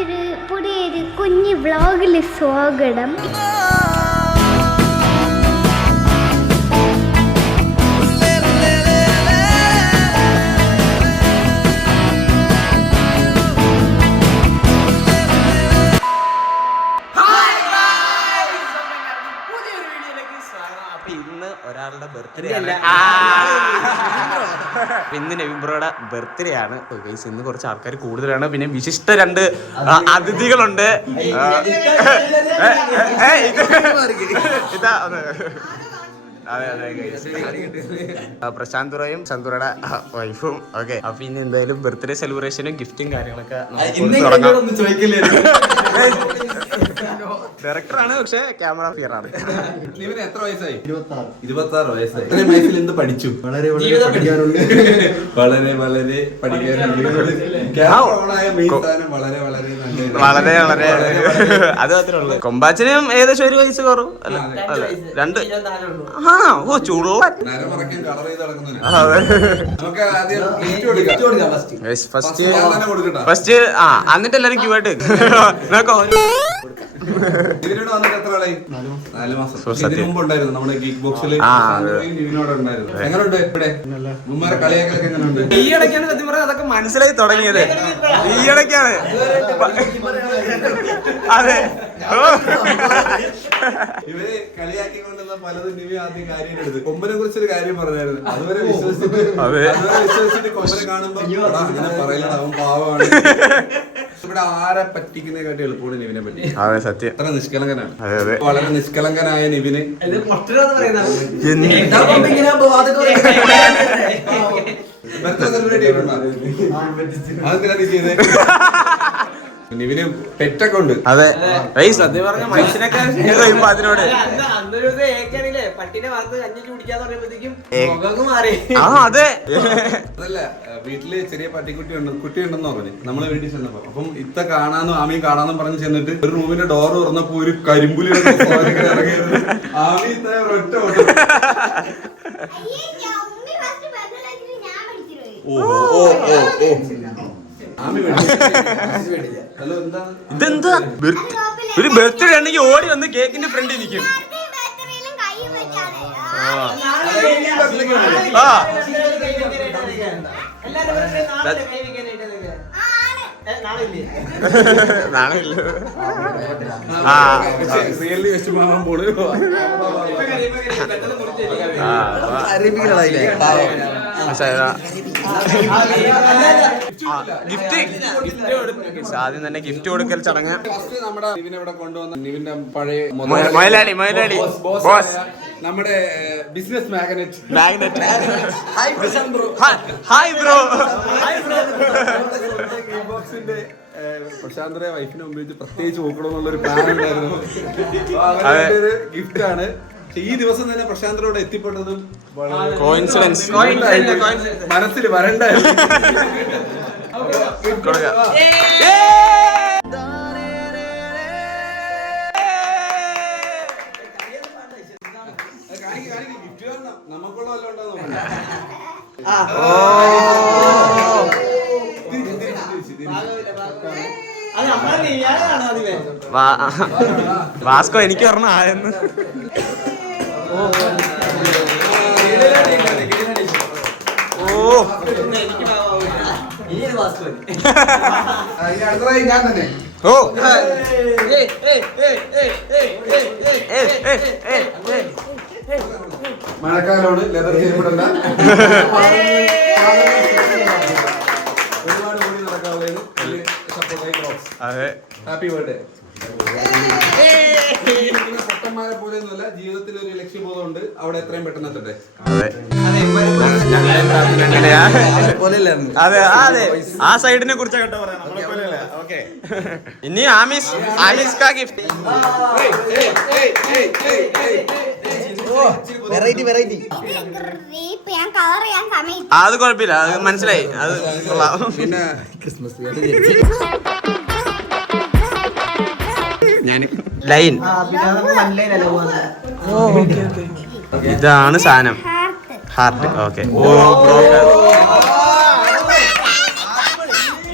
ഒരു പുതിയൊരു കുഞ്ഞു വ്ളോഗിൽ സ്വാഗതം. ഒരാളുടെ ബർത്ത്ഡേ ആണ്. ഇന്ന് നവീൻ ബ്രോയുടെ ബർത്ത്ഡേ ആണ്. ഇന്ന് കുറച്ച് ആൾക്കാർ കൂടുതലാണ്. പിന്നെ വിശിഷ്ട 2 അതിഥികളുണ്ട്. ഇതാ അതെ പ്രശാന്ത് റോയും ചന്തുറയുടെ വൈഫും. ഓക്കെ, അപ്പൊ ഇനി എന്തായാലും ബർത്ത്ഡേ സെലിബ്രേഷനും ഗിഫ്റ്റും കാര്യങ്ങളൊക്കെ ഡയറക്ടറാണ്, പക്ഷെ ക്യാമറ ഫിയർ ആണ്. എത്ര വയസ്സായി? 26 വയസ്സായി. വയസ്സിൽ എന്ത് പഠിച്ചു? വളരെ പഠിക്കാനുണ്ട്. വളരെ അത് മാത്രമേ ഉള്ളൂ. കൊമ്പാച്ചനും ഏകദേശം 1 വയസ്സ് കുറവ്. അല്ല 2. ഓ ചൂടുള്ള ഫസ്റ്റ് എന്നിട്ട് എല്ലാരും ക്യൂ ആയിട്ട് അതൊക്കെ മനസ്സിലായി തുടങ്ങിയത് ഈ ഇടയ്ക്കാണ്. അതെ, ഇവര് കളിയാക്കിക്കൊണ്ടുള്ള പലതും നിവി ആദ്യം കാര്യം എടുത്ത് കൊമ്പനെ കുറിച്ചൊരു കാര്യം പറഞ്ഞായിരുന്നു. അതുവരെ വിശ്വസിച്ചിട്ട് കൊമ്പനെ കാണുമ്പോ അങ്ങനെ പറയലട അവൻ പാവമാണ്. ഇവിടെ ആരെ പറ്റിക്കുന്നതിനെക്കാട്ടി എളുപ്പമാണ് നിവിനെ പറ്റി. അതെ, സത്യം. അത്ര നിഷ്കളങ്കനാണ്. വളരെ നിഷ്കളങ്കനായ നിവിന് ബർത്ത്ഡേ സെലിബ്രേറ്റ് ചെയ്തിട്ടുണ്ടോ? അതെന്തിനാ നീ ചെയ്തേ? നിവിന് പെറ്റൊക്കെ ഉണ്ട്. അതെ, സത്യം പറഞ്ഞ മനുഷ്യനൊക്കെ അതിനോട് അതെ. അതല്ല, വീട്ടില് ചെറിയ കുട്ടി ഉണ്ടെന്ന് പറഞ്ഞു. നമ്മളെ വീട്ടിൽ ചെന്നപ്പോ അപ്പം ഇത്ത കാണാന്നും ആമയും കാണാന്നും പറഞ്ഞ് ചെന്നിട്ട് ഒരു റൂമിന്റെ ഡോർ തുറന്നപ്പോ ഒരു കരിമ്പുലി ഇറങ്ങിയത്. ആമി ഇത്ത ഒറ്റ ഇതെന്താ ഒരു ബർത്ത്ഡേ ആണെങ്കിൽ ഓടി വന്ന് കേക്കിന്റെ ഫ്രണ്ടിൽ നിൽക്കും. റിയലി വിഷമാവാൻ പോണു. ഗിഫ്റ്റ് ആദ്യം തന്നെ ഗിഫ്റ്റ് കൊടുക്കൽ ചടങ്ങ്. നമ്മുടെ നിവിനെ കൊണ്ടുവന്ന നിവിന്റെ പഴയ മൊയലാളി ബോസ്, നമ്മുടെ ബിസിനസ് മാഗ്നറ്റ്. Hi bro. ബോക്സിന്റെ പ്രശാന്തരെ വൈഫിനെ ഉപയോഗിച്ച് പ്രത്യേകിച്ച് നോക്കണമെന്നുള്ളൊരു പ്ലാൻ ഉണ്ടായിരുന്നു. ഗിഫ്റ്റ് ആണ്. ഈ ദിവസം തന്നെ പ്രശാന്തരോട് എത്തിപ്പെട്ടതും കോയിൻസിഡൻസ് മനസ്സിൽ വരണ്ടായിരുന്നു. നമുക്കുള്ള വല്ല ഉണ്ടോ? വാസ്കോ എനിക്ക് പറഞ്ഞ ആയെന്ന്. ഞാൻ തന്നെ മഴക്കാലമാണ്, ലെതർ ചെയ്യപ്പെടണ്ട. ഒരുപാട് കൂടി നടക്കാവുന്ന ഹാപ്പി ബർത്ത്ഡേ. പൊട്ടന്മാരെ പോലെ ഒന്നുമല്ല, ജീവിതത്തിൽ ഒരു ലക്ഷ്യബോധമുണ്ട്. അവിടെ എത്രയും പെട്ടെന്ന് എത്തട്ടെ. അതെ അതെ, ആ സൈഡിനെ കുറിച്ച് കേട്ടോ പറയാം. ഓക്കെ, ഇനി ആമിസ് ഗിഫ്റ്റ്. അത് കുഴപ്പമില്ല, അത് മനസ്സിലായി. അത് പിന്നെ ക്രിസ്മസ് ലൈൻ. ഇതാണ് സാധനം, ഹാർട്ട്. ഓക്കെ,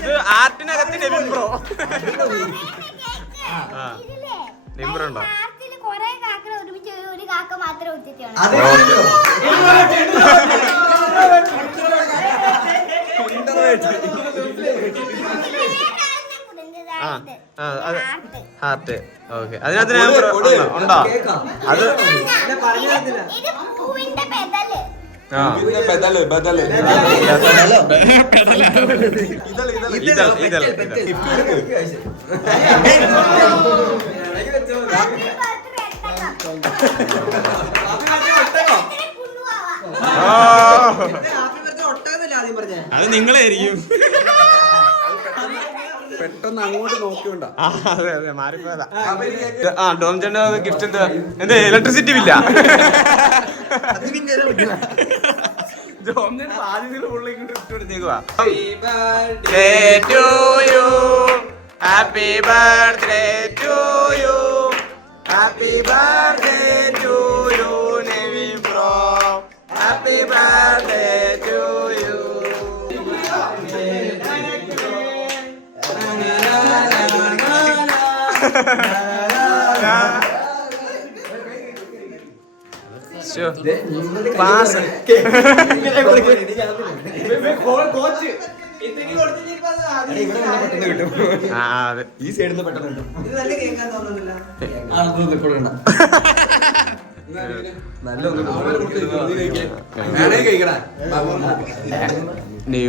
ഇത് ആർട്ടിനകത്ത് നെവിൻ ബ്രോ. നെവിൻ ഉണ്ടോ? കൊറേ കാക്കളെ ഒരുമിച്ച് ഒരു കാക്ക മാത്രമേ ഉച്ചത്തിയാണ്. ഹാർട്ട്. ഓക്കെ, അതിനകത്ത് ഉണ്ടോ? അത് അത് നിങ്ങളായിരിക്കും. പെട്ടെന്ന് അങ്ങോട്ട് നോക്കിയോണ്ടാ. അതെ അതെ, മാറിപ്പോയതാ. ഡോം ചേട്ടന്റെ ഗിഫ്റ്റ് എന്താ? എന്താ ഇലക്ട്രിസിറ്റി ബില്ല? ഡോം ചേട്ടൻ ആദ്യത്തിൽ ഉള്ളിൽ ഗിഫ്റ്റ് കൊടുത്തേക്കുവാ. Happy birthday to you, happy birthday to you Nevin bro, happy birthday to you. ഈ സൈഡിൽ നിന്ന് പെട്ടെന്ന്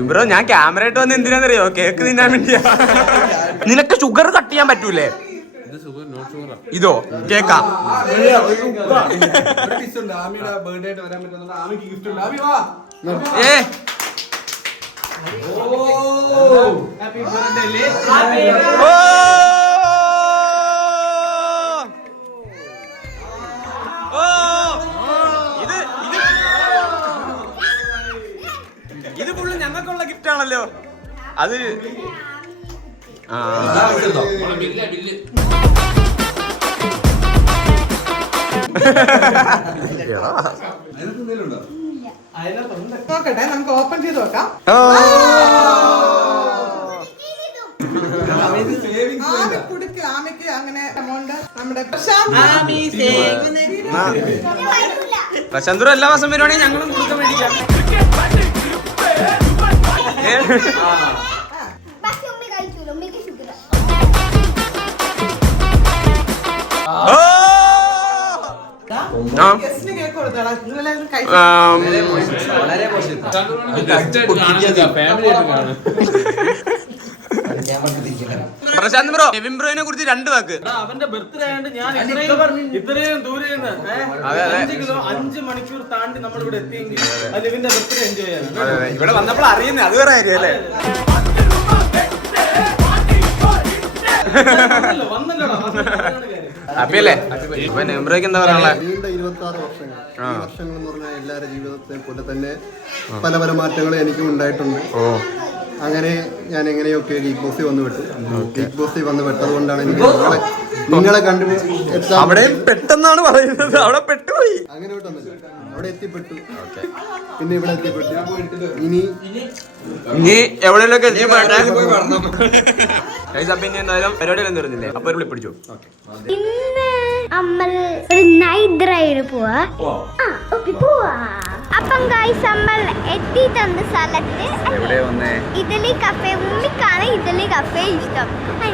ബ്രോ, ഞാൻ ക്യാമറ ആയിട്ട് വന്ന് എന്തിനാന്നറിയോ? കേക്ക് തിന്നാൻ വേണ്ടിയാ. നിനക്ക് ഷുഗർ കട്ട് ചെയ്യാൻ പറ്റൂലേ? ഇതോ കേക്കാ? ഇത് ഫുള്ള് ഞങ്ങൾക്കുള്ള ഗിഫ്റ്റ് ആണല്ലോ. അത് നോക്കട്ടെ, നമുക്ക് ഓപ്പൺ ചെയ്ത് നോക്കാം. ആമിക്ക് അങ്ങനെ എമൗണ്ട് നമ്മുടെ പ്രശാന്ത് എല്ലാ മാസം വരുവാണെങ്കിൽ ഞങ്ങളും കൊടുക്കാൻ മേടിക്കാം. കേക്ക് കൊടുത്തോളാം. പ്രശാന്ത് ബ്രോ, നെവിൻ ബ്രോയിനെ കുറിച്ച് 2 വാക്ക്. അവന്റെ ബർത്ത്ഡേ ആയതുകൊണ്ട് ഞാൻ ഇത്രയും ദൂരെ 5 മണിക്കൂർ താണ്ടി നമ്മളിവിടെ എത്തിയെങ്കിൽ അത് ലിവിന്റെ ബർത്ത്ഡേ എൻജോയ് ചെയ്യാനാണ്. ഇവിടെ വന്നപ്പോൾ അറിയുന്നേ, അത് വേറെ കാര്യം അല്ലേ? ഹാപ്പിയല്ലേ? അപ്പൊ നെവിൻ ബ്രോയ്ക്ക് എന്താ പറയാനുള്ളത്? നീണ്ട 26 വർഷങ്ങൾ. ഈ വർഷങ്ങൾ എന്ന് പറഞ്ഞാൽ എല്ലാവരുടെ ജീവിതത്തെ പോലെ തന്നെ പല പല മാറ്റങ്ങളും എനിക്കും ഉണ്ടായിട്ടുണ്ട്. അങ്ങനെ ഞാൻ എങ്ങനെയൊക്കെ ഗീക്ക് ബോസിൽ വന്ന് വിട്ടു. ഗീക്ക് ബോസിൽ വന്ന് വിട്ടത് കൊണ്ടാണ് എനിക്ക് നിങ്ങളെ കണ്ടുപിടിച്ച് അവിടെ പെട്ടെന്നാണ് പറയുന്നത്. അവിടെ പെട്ടുപോയി. അങ്ങനെ വിട്ടൊന്നുമില്ല, അവിടെ എത്തിപ്പെട്ടു. പിന്നെ ഇവിടെ എത്തിപ്പെട്ടു. ഇനി എവിടെയൊക്കെ എന്തായാലും പരിപാടിയെല്ലാം തീർന്നില്ലേ? അപ്പൊ ഒരു വിളി പിടിച്ചു. ഇന്ന് നമ്മൾ ഒരു നൈറ്റ് റൈഡ് പോവാ. അപ്പം ഗൈസ്, നമ്മൾ എത്തിയിട്ടുണ്ട് സ്ഥലത്ത്. ഇഡലി കഫേ. ഉമ്മിക്കാണ് ഇഡലി കഫേ ഇഷ്ടം.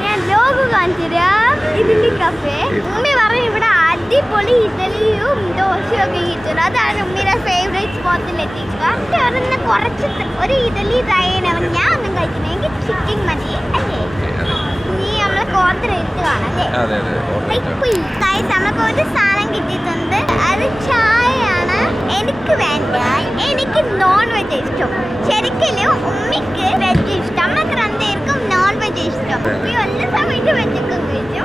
ഞാൻ ലോഗോ കാണിച്ചുതരാം. ഇഡലി കഫേ. ഉമ്മി പറഞ്ഞു ഇവിടെ അടിപൊളി ഇഡലിയും ദോശയും ഒക്കെ കിട്ടും. അതാണ് ഉമ്മിയുടെ ഫേവറേറ്റ് സ്പോട്ടിൽ എത്തിക്കുക. കുറച്ച് ഒരു ഇഡലി ട്രൈ ചെയ്യണം. ഞാൻ ഒന്നും കഴിച്ചില്ല, എനിക്ക് ചിക്കൻ മതി അല്ലേ? നീ നമ്മളെ കോർത്തർ എടുത്ത് കാണാം അല്ലേ? നമുക്ക് ഒരു സാധനം കിട്ടിയിട്ടുണ്ട്. അത് ചായയാണ്. എനിക്ക് വേണ്ട, എനിക്ക് നോൺ വെജ് ഇഷ്ടം. ശരിക്കും ഉമ്മിക്ക് വെജ് ഇഷ്ടം, അമ്മക്ക് രണ്ടുപേർക്കും നോൺ വെജ് ഇഷ്ടം. എല്ലാ സമയത്ത് വെജൊക്കെ കഴിച്ചു.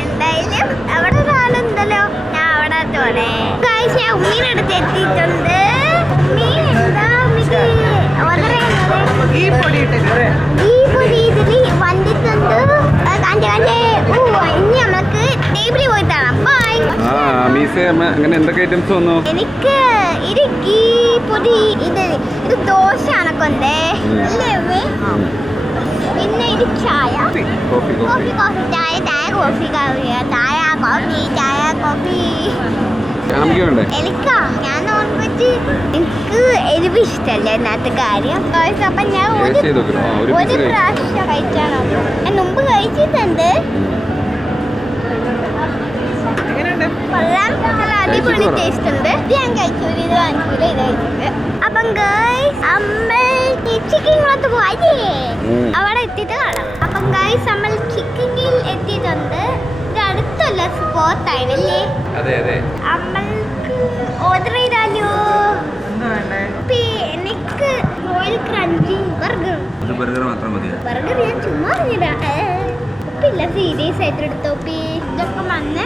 എന്തായാലും അവിടെ ഒരാളുണ്ടല്ലോ, ഞാൻ അവിടെ തോന്നേ. ഞാൻ ഉമ്മീൻ്റെ അടുത്ത് എത്തിയിട്ടുണ്ട്. ഉമ്മി എന്താ ഉമ്മിക്ക് ഈ പൊടി ഇതിൽ വന്നിട്ടുണ്ട്. ഇനി നമ്മൾക്ക് ടേബിളിൽ പോയി തരാം. ബൈ. അങ്ങനെ എന്തൊക്കെ ഐറ്റംസ് വന്നു? എനിക്ക് ഇത് ഗീ പൊടി, ഇത് ദോശ അനക്കൊണ്ടേ അല്ലേ? പിന്നെ ഇത് ചായ കോഫി കോഫി കോഫി ചായ ചായ കോഫി ചായ കോഫി ചായ കോഫി അമ്മയ്ക്ക് വേണ്ടേ? എനിക്കാ ഞാൻ നോൺ വെജ് എനിക്ക് എരിവ് ഇഷ്ടമല്ല എന്നാത്ത കാര്യം അപ്പൊ ഞാൻ Taste ചെയ്ത് നോക്ക്. ഒരു ഒരു piece പ്രാവശ്യം കഴിച്ചാണോ ഞാൻ മുമ്പ് കഴിച്ചിട്ടുണ്ട് എങ്ങനെയുണ്ട്? കൊള്ളാം നല്ല അടിപൊളി കഴിച്ചു ടേസ്റ്റ് ഉണ്ട് ഇത് ഞാൻ കഴിച്ചു ഇത് വാങ്ങിക്കൂല ഇത് കഴിച്ചിട്ട് അപ്പം ഗൈസ് അമ്മ ചിക്കൻ കുളത്ത് പോയേ അവിടെ എത്തിയിട്ട് കാണാം അപ്പം ഗൈസ് നമ്മൾ ചിക്കനിൽ എത്തിയിട്ടുണ്ട് ഇത് അടുത്തല്ല സ്പോട്ടായില്ലേ അതെ അതെ. നമ്മൾക്ക് ഓർഡർ ചെയ്താലോ എന്താ വേണ്ടേ? എനിക്ക് റോയൽ ക്രഞ്ചി ബർഗർ ബർഗർ മാത്രം മതിയോ? ബർഗർ ഞാൻ ചുമ്മാ പറഞ്ഞിടാ ഉപ്പില്ല സീരിയസ് ആയിട്ട് എടുത്തോ ഇതൊക്കെ വന്ന്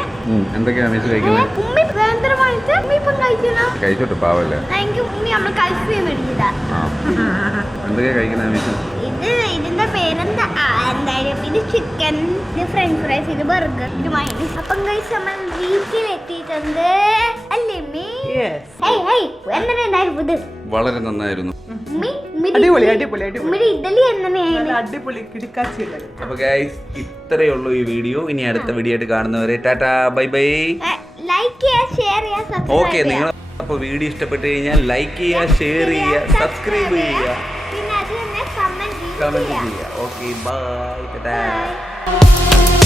എന്തൊക്കെയാ അമീസ് കഴിക്കുന്നത്? ഉമ്മി വേന്തരം വാങ്ങിച്ച് ഉമ്മി ഇപ്പം കഴിച്ചോ കഴിച്ചോട്ടെ, പാവല്ലേ. എനിക്ക് ഉമ്മി നമ്മൾ ഐസ്ക്രീം മേടിച്ചതാ ആ എന്തൊക്കെയാ കഴിക്കുന്നത് അമീസ്? ഇതിന്റെ പേരെന്താ എന്തായാലും ഇത് ചിക്കൻ ഇത് ഫ്രഞ്ച് ഫ്രൈസ് ഇത് ബർഗർ ഇത് മൈനസ് അപ്പം കഴിച്ച് നമ്മൾ വീട്ടിലെത്തിയിട്ടുണ്ട് അല്ലേ ഉമ്മി? Yes. എങ്ങനെയുണ്ടായിരുന്നു ഇത് വളരെ നന്നായിരുന്നു. അടിപൊളി അടിപൊളി അടിപൊളി ഉമ്മിയുടെ ഇഡലി എങ്ങനെയായിരുന്നു നല്ല അടിപൊളി കിടക്കാച്ചില്ല. അപ്പൊ ഗൈസ് ഇത്രയേ ഉള്ളൂ ഈ വീഡിയോ. ഇനി അടുത്ത വീഡിയോ ആയിട്ട് കാണുന്നവരെ ടാറ്റാ ബൈ ബൈ. ലൈക്ക് ചെയ്യുക ഷെയർ ചെയ്യുക ഓക്കെ, സബ്സ്ക്രൈബ് നിങ്ങൾ അപ്പോൾ വീഡിയോ ഇഷ്ടപ്പെട്ട് കഴിഞ്ഞാൽ ലൈക്ക് ചെയ്യുക, ഷെയർ ചെയ്യുക, സബ്സ്ക്രൈബ് ചെയ്യുക, പിന്നെ അത് തന്നെ കമന്റ് കമന്റ് ചെയ്യുക. ചെയ്യുക. Okay bye Tata. Bye.